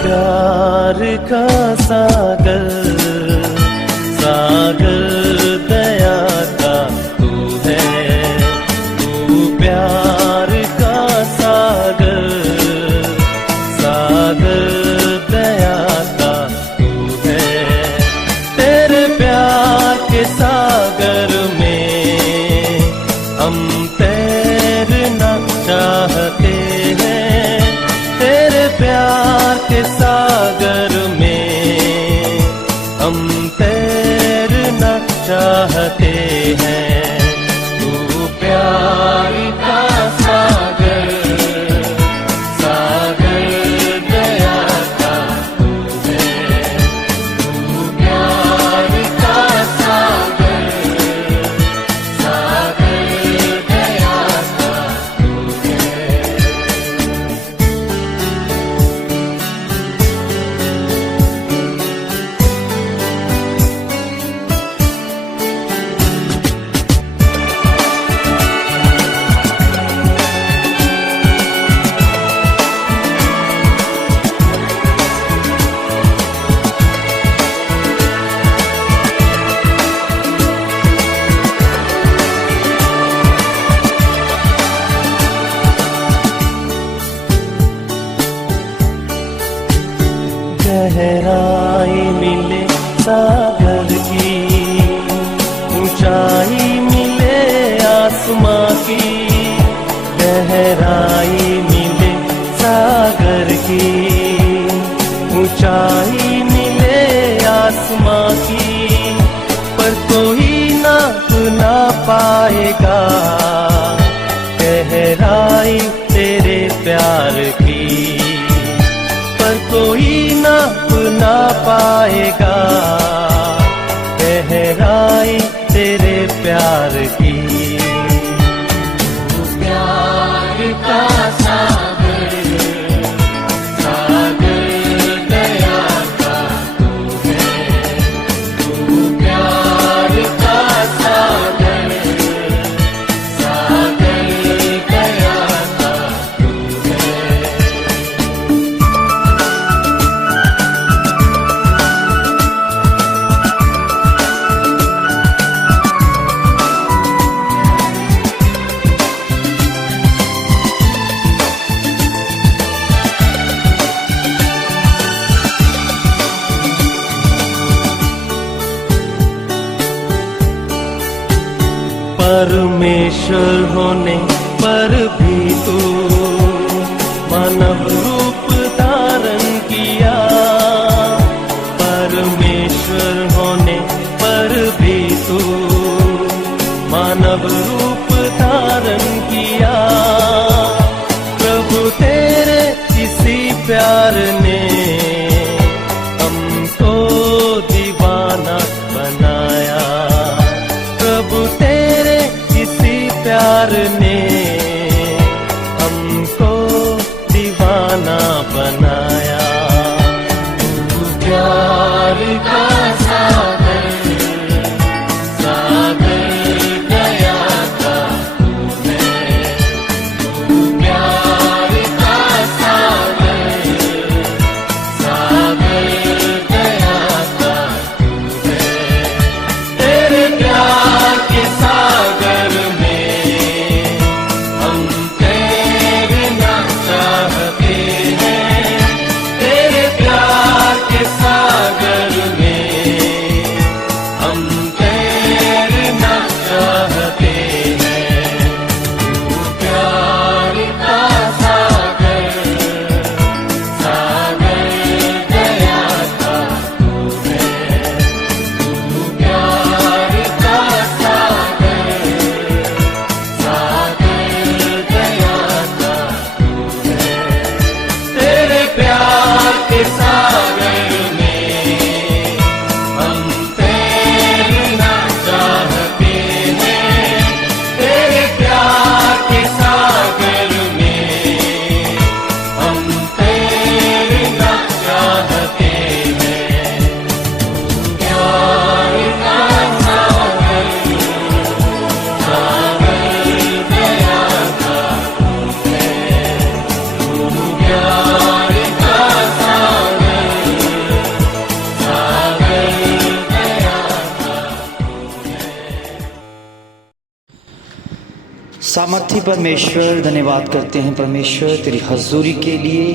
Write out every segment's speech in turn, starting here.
प्यार का सागर, सागर दया का तू है, तू प्यार का सागर, सागर दया का तू है। तेरे प्यार के सागर में हम तैरना चाहते हैं, तेरे प्यार के सागर में हम तैरना चाहते हैं। तू प्यार का सागर, सागर दया का तू है, तू प्यार का सागर, सागर दया का तू है। गहराई मिले सागर की, ऊंचाई मिले आसमां की, गहराई मिले सागर की, ऊंचाई मिले आसमां की, पर कोई नाप ना पाएगा गहराई तेरे प्यार की, पर कोई नाप ना पाएगा गहराई तेरे प्यार की। तू प्यार का सागर, सागर दया का तू है, तू प्यार का सागर, सागर दया का तू है। परमेश्वर होने पर भी तू मानव रूप धारण किया, परमेश्वर होने पर भी तू मानव रूप धारण किया। प्रभु तेरे इसी प्यार ने हमको दीवाना बनाया, प्रभु तेरे इसी प्यार ने हमको दीवाना बनाया। तू प्यार का सागर, सागर दया का तू है, तू प्यार का सागर, सागर दया का तू है। तेरे प्यार के सागर में हम तैरना चाहते हैं, सामर्थी परमेश्वर, धन्यवाद करते हैं परमेश्वर तेरी हजूरी के लिए।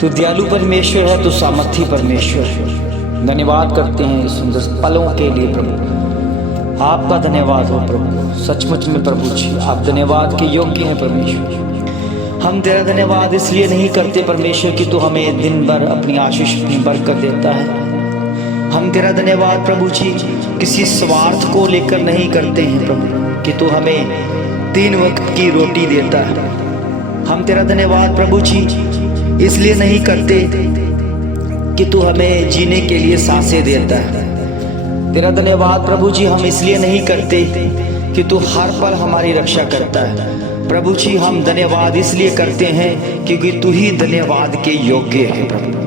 तू दयालु परमेश्वर है, तू सामर्थी परमेश्वर है। धन्यवाद करते हैं इस सुंदर पलों के लिए प्रभु। आपका धन्यवाद हो प्रभु, सचमुच में प्रभु जी आप धन्यवाद के योग्य हैं परमेश्वर। हम तेरा धन्यवाद इसलिए नहीं करते परमेश्वर कि तू हमें दिन भर अपनी आशीष अपनी बरकत देता है। हम तेरा धन्यवाद प्रभु जी किसी स्वार्थ को लेकर नहीं करते हैं प्रभु कि तू हमें 3 वक्त की रोटी देता है। हम तेरा धन्यवाद प्रभु जी इसलिए नहीं करते कि तू हमें जीने के लिए सांसें देता है। तेरा धन्यवाद प्रभु जी हम इसलिए नहीं करते कि तू हर पल हमारी रक्षा करता है। प्रभु जी हम धन्यवाद इसलिए करते हैं क्योंकि तू ही धन्यवाद के योग्य है प्रभु।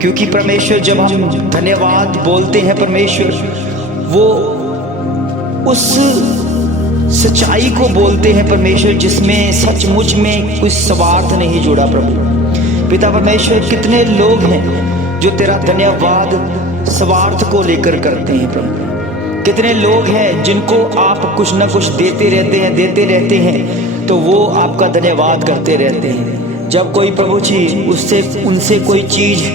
क्योंकि परमेश्वर जब हम धन्यवाद बोलते हैं परमेश्वर, वो उस सच्चाई को बोलते हैं परमेश्वर जिसमें सचमुच में कोई स्वार्थ नहीं जुड़ा प्रभु। पिता परमेश्वर कितने लोग हैं जो तेरा धन्यवाद स्वार्थ को लेकर करते हैं प्रभु। कितने लोग हैं जिनको आप कुछ ना कुछ देते रहते हैं तो वो आपका धन्यवाद करते रहते हैं। जब कोई प्रभु जी उनसे कोई चीज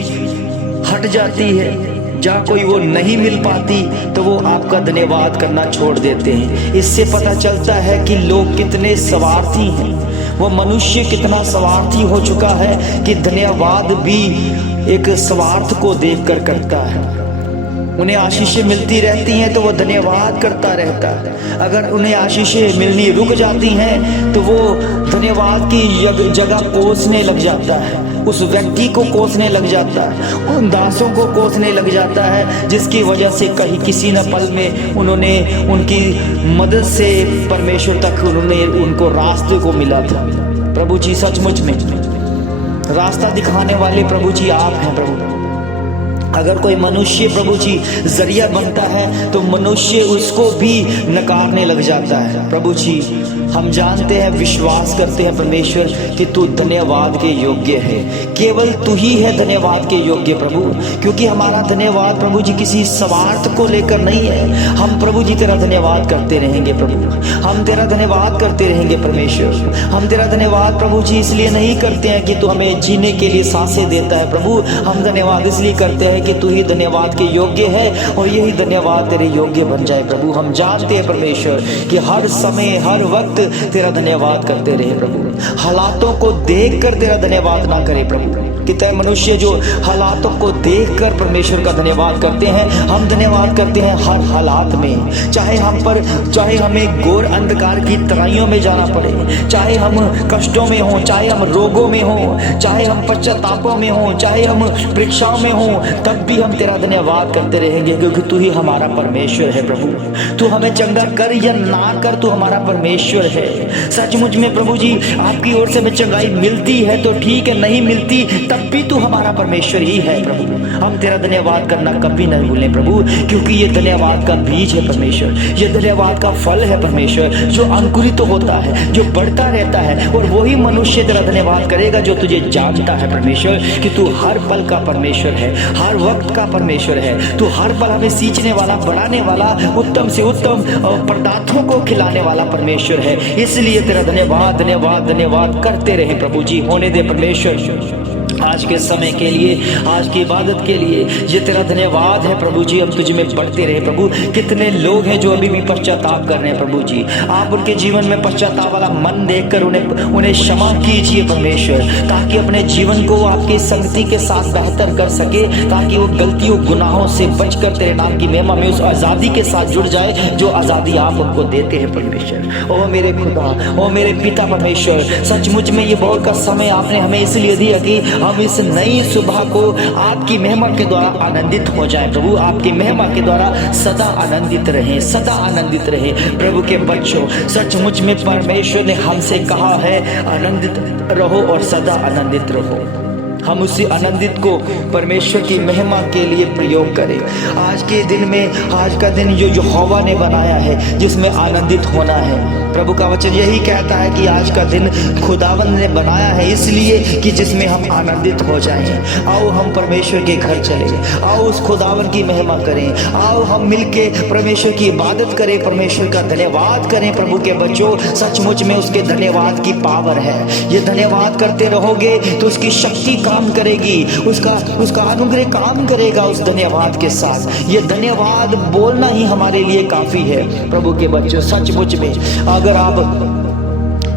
हट जाती है, जहाँ कोई वो नहीं मिल पाती तो वो आपका धन्यवाद करना छोड़ देते हैं। इससे पता चलता है कि लोग कितने स्वार्थी हैं। वो मनुष्य कितना स्वार्थी हो चुका है कि धन्यवाद भी एक स्वार्थ को देखकर करता है। उन्हें आशीषें मिलती रहती हैं तो वो धन्यवाद करता रहता है। अगर उन्हें आशीषें मिलनी रुक जाती हैं तो वो धन्यवाद की जगह कोसने लग जाता है, उस व्यक्ति को कोसने लग जाता है, उन दासों को कोसने लग जाता है, जिसकी वजह से कहीं किसी न पल में उन्होंने उनकी मदद से परमेश्वर तक उनको रास्ते को मिला था। प्रभु जी सचमुच में रास्ता दिखाने वाले प्रभु जी आप हैं प्रभु। अगर कोई मनुष्य प्रभु जी जरिया बनता है तो मनुष्य उसको भी नकारने लग जाता है। प्रभु जी हम जानते हैं, विश्वास करते हैं परमेश्वर कि तू धन्यवाद के योग्य है। केवल तू ही है धन्यवाद के योग्य प्रभु। क्योंकि हमारा धन्यवाद प्रभु जी किसी स्वार्थ को लेकर नहीं है। हम प्रभु जी तेरा धन्यवाद करते रहेंगे प्रभु। हम तेरा धन्यवाद करते रहेंगे परमेश्वर। हम तेरा धन्यवाद प्रभु जी इसलिए नहीं करते हैं कि तू हमें जीने के लिए सांसें देता है प्रभु। हम धन्यवाद इसलिए करते हैं कि तू ही धन्यवाद के योग्य है और यही धन्यवाद तेरे योग्य बन जाए प्रभु। हम जानते हैं परमेश्वर कि हर समय हर वक्त तेरा धन्यवाद करते रहे प्रभु। हालातों को देखकर तेरा धन्यवाद ना करे प्रभु। कितने मनुष्य जो हालातों को देखकर परमेश्वर का धन्यवाद करते हैं। हम धन्यवाद करते हैं हर हालात में, चाहे हमें घोर अंधकार की तराइयों में जाना पड़े, चाहे हम कष्टों में हों, चाहे हम रोगों में हों, चाहे हम पश्चातापों में हों, चाहे हम परीक्षाओं में हों, तब भी हम तेरा धन्यवाद करते रहेंगे क्योंकि तू ही हमारा परमेश्वर है प्रभु। तू हमें चंगा कर या ना कर, तू हमारा परमेश्वर है। सचमुच में प्रभु जी आपकी ओर से हमें चंगाई मिलती है तो ठीक है, नहीं मिलती तब भी तू हमारा परमेश्वर ही है प्रभु। हम तेरा धन्यवाद करना कभी नहीं भूलें प्रभु, क्योंकि ये धन्यवाद का बीज है परमेश्वर। ये धन्यवाद का फल है परमेश्वर, जो अंकुरित होता है, जो बढ़ता रहता है। और वही मनुष्य तेरा धन्यवाद करेगा जो तुझे जानता है परमेश्वर कि तू हर पल का परमेश्वर है, हर वक्त का परमेश्वर है। तू हर पल हमें सींचने वाला, बढ़ाने वाला, उत्तम से उत्तम पदार्थों को खिलाने वाला परमेश्वर है। इसलिए तेरा धन्यवाद धन्यवाद धन्यवाद करते रहे प्रभु जी। होने दे परमेश्वर आज के समय के लिए, आज की इबादत के लिए ये तेरा धन्यवाद है प्रभु जी। हम तुझ में बढ़ते रहे प्रभु। कितने लोग हैं जो अभी भी पश्चाताप कर रहे हैं प्रभु जी। आप उनके जीवन में पश्चाताप वाला मन देखकर उन्हें क्षमा कीजिए परमेश्वर, ताकि अपने जीवन को आपकी संगति के साथ बेहतर कर सके, ताकि वो गलतियों गुनाहों से बचकर तेरे नाम की महिमा में उस आज़ादी के साथ जुड़ जाए जो आज़ादी आप उनको देते हैं परमेश्वर। ओ मेरे खुदा, ओ मेरे पिता परमेश्वर, सचमुच में ये बहुत का समय आपने हमें इसलिए दिया कि हम इस नई सुबह को आपकी महिमा के द्वारा आनंदित हो जाए प्रभु। आपकी महिमा के द्वारा सदा आनंदित रहे, सदा आनंदित रहे प्रभु के बच्चों। सचमुच में परमेश्वर ने हमसे कहा है आनंदित रहो और सदा आनंदित रहो। हम उसी आनंदित को परमेश्वर की महिमा के लिए प्रयोग करें। आज के दिन में, आज का दिन जो यहोवा ने बनाया है जिसमें आनंदित होना है प्रभु का वचन यही कहता है कि आज का दिन खुदावंद ने बनाया है इसलिए कि जिसमें हम आनंदित हो जाएं। आओ हम परमेश्वर के घर चले, आओ उस खुदावन की महिमा करें, आओ हम मिलके परमेश्वर की इबादत करें, परमेश्वर का धन्यवाद करें। प्रभु के बच्चों, सचमुच में उसके धन्यवाद की पावर है। ये धन्यवाद करते रहोगे तो उसकी शक्ति काम करेगी, उसका अनुग्रह काम करेगा उस धन्यवाद के साथ। ये धन्यवाद बोलना ही हमारे लिए काफी है। प्रभु के बच्चों, सचमुच में अगर आप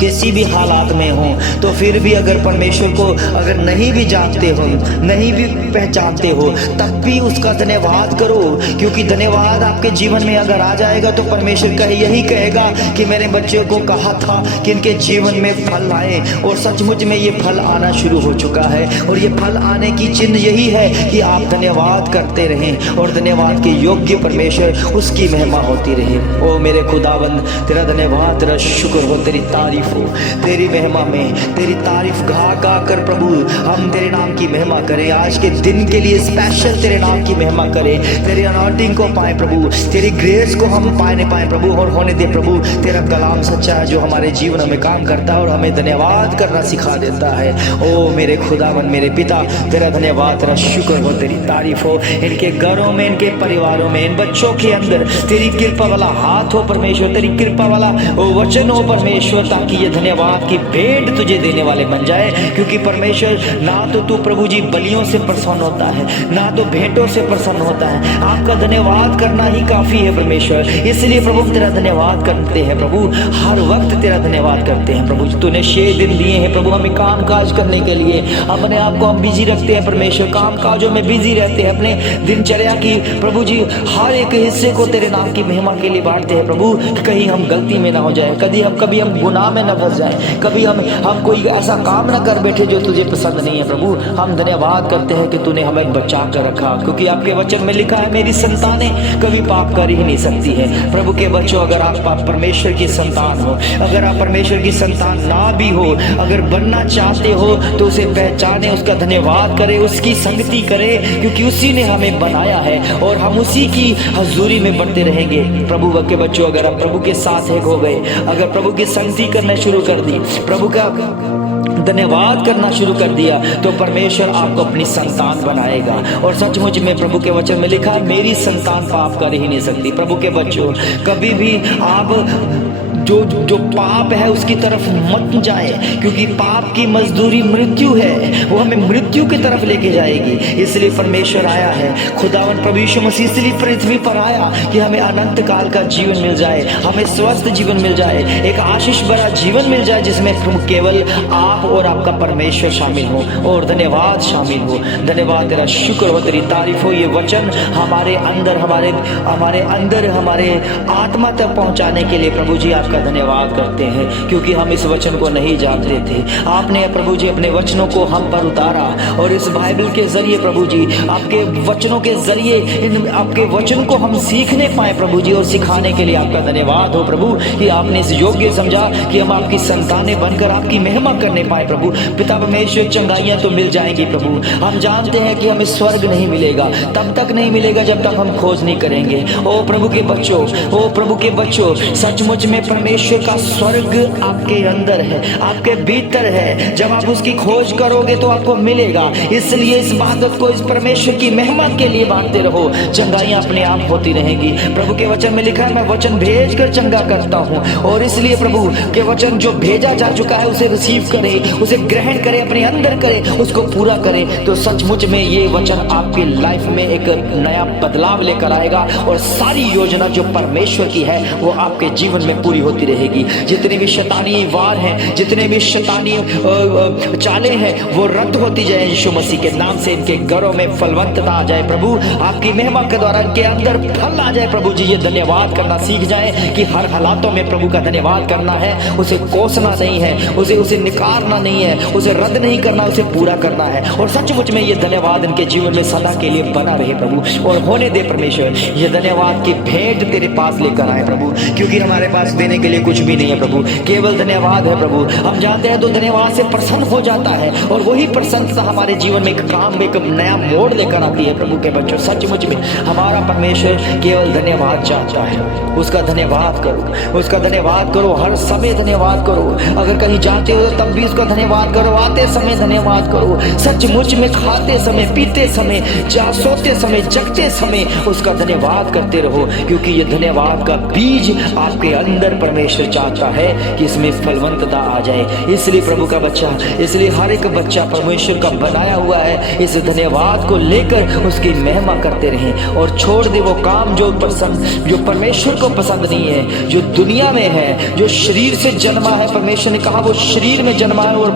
किसी भी हालात में हो तो फिर भी अगर परमेश्वर को अगर नहीं भी जानते हो, नहीं भी पहचानते हो, तब भी उसका धन्यवाद करो, क्योंकि धन्यवाद आपके जीवन में अगर आ जाएगा तो परमेश्वर यही कहेगा कि मेरे बच्चे को कहा था कि इनके जीवन में फल आए, और सचमुच में ये फल आना शुरू हो चुका है। और ये फल आने की चिन्ह यही है कि आप धन्यवाद करते रहें, और धन्यवाद के योग्य परमेश्वर उसकी महिमा होती रहे। ओ मेरे खुदाबंद, तेरा धन्यवाद, तेरा शुक्र हो, तेरी तारीफ हो, तेरी महिमा में तेरी तारीफ गा गा कर प्रभु हम तेरे नाम की महिमा करें। आज के दिन के लिए स्पेशल तेरे नाम की महिमा करें, तेरे अनॉइंटिंग को पाए प्रभु, तेरी ग्रेस को हम पाने पाए प्रभु, और होने दे प्रभु तेरा कलाम सच्चा है जो हमारे जीवन में काम करता है और हमें धन्यवाद करना सिखा देता है। ओ मेरे खुदावन, मेरे पिता, तेरा धन्यवाद, तेरा शुक्र हो, तेरी तारीफ हो। इनके घरों में, इनके परिवारों में, इन बच्चों के अंदर तेरी कृपा वाला हाथ हो परमेश्वर, तेरी कृपा वाला वचन हो परमेश्वर, ताकि ये धन्यवाद की भेंट तुझे देने वाले बन जाए। क्योंकि परमेश्वर, ना तो तू प्रभु जी बलियों से प्रसन्न होता है, ना तो भेंटों से प्रसन्न होता है, आपका धन्यवाद करना ही काफी है परमेश्वर। इसलिए प्रभु तेरा धन्यवाद करते हैं प्रभु, हर वक्त तेरा धन्यवाद करते हैं प्रभु। तूने 6 दिन दिए हैं प्रभु हमें काम काज करने के लिए, अपने आप को हम बिजी रखते हैं परमेश्वर, काम काजों में बिजी रहते हैं, अपने दिनचर्या की प्रभु जी हर एक हिस्से को तेरे नाम की महिमा के लिए बांटते हैं प्रभु, कहीं हम गलती में ना हो जाए, कभी हम गुनाह में न फंस जाए, कभी हम कोई ऐसा काम ना कर बैठे जो तुझे पसंद नहीं है प्रभु। हम धन्यवाद करते हैं कि तूने हमें बचा कर रखा, क्योंकि आपके वचन में लिखा है मेरी संतानें कभी पाप कर ही नहीं सकती है। प्रभु के बच्चों, अगर आप परमेश्वर की संतान हो, अगर आप परमेश्वर की संतान ना भी हो, अगर बनना चाहते हो तो उसे पहचाने, उसका धन्यवाद करें, उसकी संगति करें, क्योंकि उसी ने हमें बनाया है और हम उसी की हजूरी में बढ़ते रहेंगे। प्रभु के बच्चों, अगर आप प्रभु के साथ एक हो गए, अगर प्रभु की संगति करना शुरू कर दी, प्रभु का धन्यवाद करना शुरू कर दिया, तो परमेश्वर आपको अपनी संतान बनाएगा। और सचमुच में प्रभु के वचन में लिखा है मेरी संतान पाप कर ही नहीं सकती। प्रभु के बच्चों, कभी भी आप जो पाप है उसकी तरफ मत जाए, क्योंकि पाप की मजदूरी मृत्यु है, वो हमें मृत्यु की तरफ लेके जाएगी। इसलिए परमेश्वर आया है, खुदावन प्रभु यीशु मसीह इसलिए पृथ्वी पर आया कि हमें अनंत काल का जीवन मिल जाए, हमें स्वस्थ जीवन मिल जाए, एक आशीष भरा जीवन मिल जाए, जिसमें केवल आप और आपका परमेश्वर शामिल हो और धन्यवाद शामिल हो। धन्यवाद, तेरा शुक्र हो, तेरी तारीफ हो। ये वचन हमारे अंदर हमारे आत्मा तक पहुंचाने के लिए प्रभु जी आपका धन्यवाद करते हैं, क्योंकि हम इस वचन को नहीं जानते थे। आपने प्रभु जी अपने वचनों को हम पर उतारा, और इस बाइबल के जरिए प्रभु जी आपके वचनों के जरिए आपके वचन को हम सीखने पाए प्रभु जी, और सिखाने के लिए आपका धन्यवाद हो प्रभु कि आपने इस योग्य समझा कि हम आपकी संतानें बनकर आपकी महिमा करने पाए प्रभु। पिता परमेश्वर, चंगाइयां तो मिल जाएंगी प्रभु, हम जानते हैं कि हमें स्वर्ग नहीं मिलेगा, तब तक नहीं मिलेगा जब तक हम खोज नहीं करेंगे। ओ प्रभु के बच्चों, सचमुच में परमेश्वर का स्वर्ग आपके अंदर है, आपके भीतर है। जब आप उसकी खोज करोगे तो आपको मिलेगा। इसलिए इस बात को इस परमेश्वर की महिमा के लिए बांटते रहो, चंगाइयां अपने आप होती रहेंगी। प्रभु के वचन में लिखा है मैं वचन भेज कर चंगा करता हूँ, और इसलिए प्रभु के वचन जो भेजा जा चुका है उसे रिसीव करें, उसे ग्रहण करें, अपने अंदर करें, उसको पूरा करें, तो सचमुच में ये वचन आपकी लाइफ में एक नया बदलाव लेकर आएगा, और सारी योजना जो परमेश्वर की है वो आपके जीवन में पूरी होती रहेगी। जितने भी शैतानी वार हैं, जितने भी शैतानी चालें हैं, वो रद्द होती जाए यीशु मसीह के नाम से। इनके घरों में फलवंतता आ जाए प्रभु, आपकी महिमा के द्वारा इनके अंदर फल आ जाए प्रभु जी। ये धन्यवाद करना सीख जाए कि हर हालातों में प्रभु का धन्यवाद करना है, उसे कोसना नहीं है, उसे निकारना नहीं है, उसे रद्द नहीं करना, उसे पूरा करना है। और सचमुच में ये धन्यवाद इनके जीवन में सदा के लिए बना रहे प्रभु, और होने दे परमेश्वर। ये धन्यवाद की भेंट तेरे पास लेकर आए प्रभु, क्योंकि हमारे पास देने के लिए कुछ भी नहीं है प्रभु, केवल धन्यवाद है प्रभु। हम जानते हैं तो धन्यवाद से प्रसन्न हो जाता है और वही प्रसन्नता हमारे जीवन में एक काम में एक नया मोड़ लेकर आती है। प्रभु के बच्चों, सचमुच में हमारा परमेश्वर केवल धन्यवाद चाहता है। उसका धन्यवाद करो, उसका धन्यवाद करो, हर समय धन्यवाद करो। अगर कहीं जाते हो तब भी उसका धन्यवाद करो, आते समय धन्यवाद करो, सचमुच में खाते समय, पीते समय, सोते समय, जगते समय उसका धन्यवाद करते रहो, क्योंकि ये धन्यवाद का बीज आपके अंदर परमेश्वर चाहता है कि इसमें फलवंतता आ जाए। इसलिए प्रभु का बच्चा, इसलिए हर एक बच्चा परमेश्वर का बनाया हुआ है, इस धन्यवाद को लेकर उसकी महिमा करते रहें और छोड़ दे वो काम जो परमेश्वर को पसंद नहीं है, जो दुनिया में है, जो शरीर से जन्मा है। परमेश्वर ने कहा वो शरीर में जन्मा है और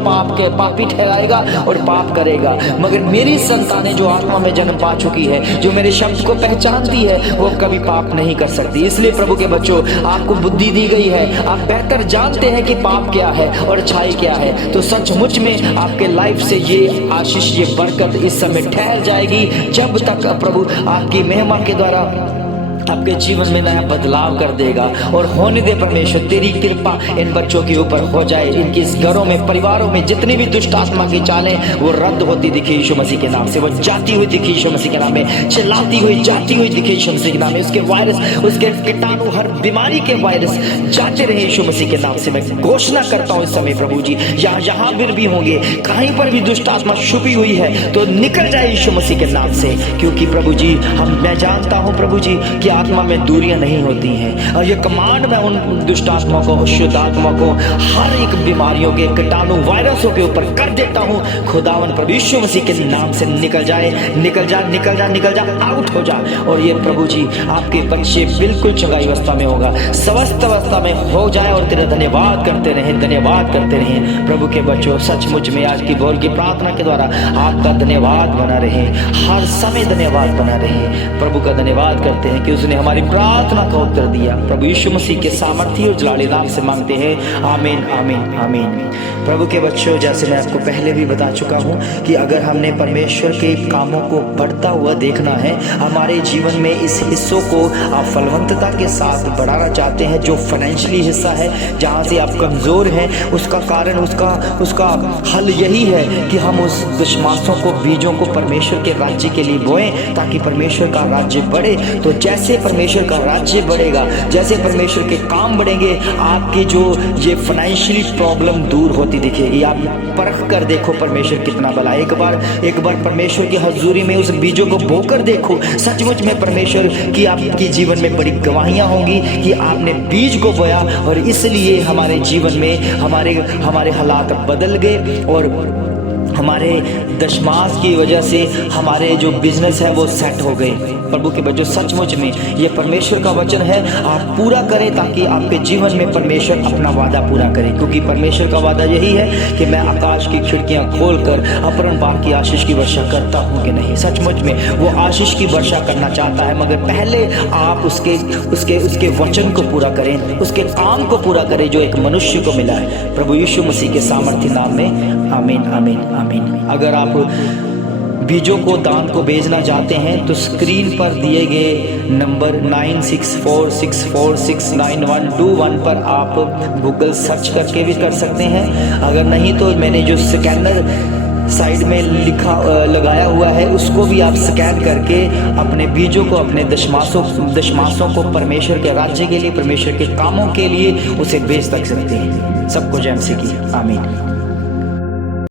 पापी ठहराएगा और पाप करेगा, मगर मेरी संतानें जो आत्मा में जन्म पा चुकी है, जो मेरे शब्द को पहचानती है, वो कभी पाप नहीं कर सकती। इसलिए प्रभु के बच्चों, आपको बुद्धि दी गई है, आप बेहतर जानते हैं कि पाप क्या है और अच्छाई क्या है, तो सचमुच में आपके लाइफ से ये आशीष, ये बरकत इस समय ठहर जाएगी जब तक प्रभु आपकी महिमा के द्वारा आपके जीवन में नया बदलाव कर देगा। और होने दे परमेश्वर, तेरी कृपा इन बच्चों के ऊपर हो जाए। इनके इस घरों में, परिवारों में जितनी भी दुष्ट आत्मा की चालें वो रद्द होती दिखी यीशु मसीह के नाम से, वो जाती हुई दिखी यीशु मसीह के नाम में, चिल्लाती हुई जाती हुई दिखी यीशु मसीह के नाम में। उसके वायरस, उसके कीटाणु, हर बीमारी के वायरस जाते रहे यीशु मसीह के नाम से। मैं घोषणा करता हूँ इस समय प्रभु जी, जहाँ फिर भी होंगे, कहीं पर भी दुष्ट आत्मा छुपी हुई है तो निकल जाए यीशु मसीह के नाम से, क्योंकि प्रभु जी मैं जानता हूँ प्रभु जी कि आत्मा में दूरियां नहीं होती हैं। और ये कमांड मैं उन दुष्ट आत्मा को, शुद्ध आत्मा को, हर एक बीमारियों के, कीटाणु, वायरसों के ऊपर कर देता हूँ। खुदावन प्रभु यीशु मसीह के नाम से निकल जाए, निकल जा, निकल जा, निकल जा, आउट हो जा। और ये प्रभु जी आपके बच्चे बिल्कुल चंगाई अवस्था में होगा, स्वस्थ अवस्था में हो जाए और तेरा धन्यवाद करते रहे, धन्यवाद करते रहे। प्रभु के बच्चों, सचमुच में आज की भोर की प्रार्थना के द्वारा आपका धन्यवाद बना रहे, हर समय धन्यवाद बना रहे। प्रभु का धन्यवाद करते हैं कि उसने हमारी प्रार्थना का उत्तर दिया। प्रभु यीशु मसीह के सामर्थ्य और जलाली नाम से मांगते हैं, आमीन, आमीन, आमीन। प्रभु के बच्चों, जैसे मैं आपको पहले भी बता चुका हूँ कि अगर हमने परमेश्वर के कामों को बढ़ता हुआ देखना है, हमारे जीवन में इस हिस्सों को आप फलवंतता के साथ बढ़ाना चाहते हैं, जो फाइनेंशियली हिस्सा है जहाँ से आप कमज़ोर हैं, उसका कारण, उसका हल यही है कि हम उस दशमासों को, बीजों को परमेश्वर के राज्य के लिए बोएं, ताकि परमेश्वर का राज्य बढ़े। तो जैसे परमेश्वर का राज्य बढ़ेगा, जैसे परमेश्वर के काम बढ़ेंगे, आपकी जो ये फाइनेंशियली प्रॉब्लम दूर होती दिखेगी। आप परख कर देखो परमेश्वर कितना भला। एक बार परमेश्वर की हजूरी में उस बीजों को बोकर देखो, सचमुच में परमेश्वर की आपकी जीवन में बड़ी गवाहियां होंगी कि आपने बीज को बोया और इसलिए हमारे जीवन में हमारे हालात बदल गए और हमारे दशमास की वजह से हमारे जो बिजनेस है वो सेट हो गए। प्रभु के बच्चों, सचमुच में ये परमेश्वर का वचन है, आप पूरा करें ताकि आपके जीवन में परमेश्वर अपना वादा पूरा करे, क्योंकि परमेश्वर का वादा यही है कि मैं आकाश की खिड़कियां खोलकर अपरंपार की आशीष की वर्षा करता हूं कि नहीं। सचमुच में वो आशीष की वर्षा करना चाहता है, मगर पहले आप उसके वचन को पूरा करें, उसके काम को पूरा करें जो एक मनुष्य को मिला है। प्रभु यीशु मसीह के सामर्थ्य नाम में, आमीन, आमीन, आमीन। अगर आप बीजों को, दान को भेजना चाहते हैं तो स्क्रीन पर दिए गए नंबर 9646469121 पर आप गूगल सर्च करके भी कर सकते हैं। अगर नहीं तो मैंने जो स्कैनर साइड में लगाया हुआ है उसको भी आप स्कैन करके अपने बीजों को, अपने दशमासों को परमेश्वर के राज्य के लिए, परमेश्वर के कामों के लिए उसे भेज सकते हैं। सबको जय मसीह की, आमीन।